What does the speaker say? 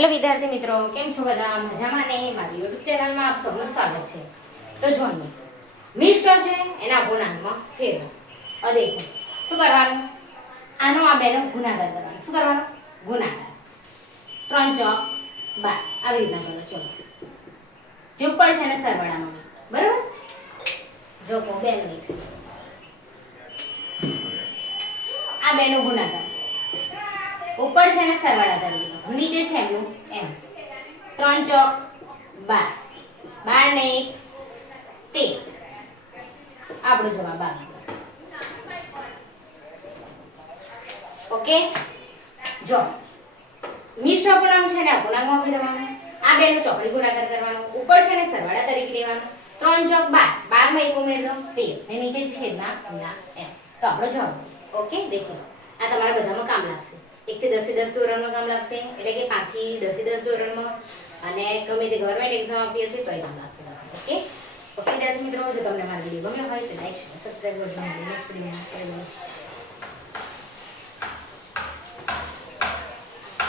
Hello વિદ્યાર્થી મિત્રો, કેમ છો બધા? મજામાં ને? મારી યુટ્યુબ ચેનલમાં આપ સૌનું સ્વાગત છે. તો જોઈએ, મિશ્ર છે એના ગુણાંકમાં ફેરવો. હવે દેખો શું કરવાનું, આનો આ બેનો ગુણાકાર કરવાનો. શું કરવાનો? ગુણાકાર. 3 ચોક 12 આવી રીતના કરો. ચલો જે ઉપર છે એને સરવાળામાં, બરાબર? જો કહો 2 મિનિટ, આ બેનો ગુણાકાર ઉપર છે ને સરવાળા કરી દીધો, નીચે છે એમનું એમ. 3 ચોક 12, 12 ને 1 13. આપણો જવાબ આવી ગયો. ઓકે, જો મિશ્ર અપૂર્ણાંક છે ને અપૂર્ણાંકમાં ફેરવવાનો, આ બેનો ચોકડી ગુણાકાર કરવાનો, ઉપર છે ને સરવાળા તરીકે લેવાનો. 3 ચોક 12, 12 માં 1 ઉમેરજો 13 ને નીચે છેદના ના એમ. તો આપણો જવાબ. ઓકે, દેખો આ તમારા બધામાં કામ લાગશે. 1 થી 10 10 ધોરણમાં કામ લાગશે, એટલે કે 5 થી 10 10 ધોરણમાં, અને ગમે તે ગવર્મેન્ટ એક્ઝામ આપી હશે તોય કામ લાગશે. ઓકે ઓકે વિદ્યાર્થી મિત્રો, જો તમને મારો વિડીયો ગમ્યો હોય તો લાઈક શેર સબસ્ક્રાઇબ કરજો. નેક્સ્ટ વિડીયોમાં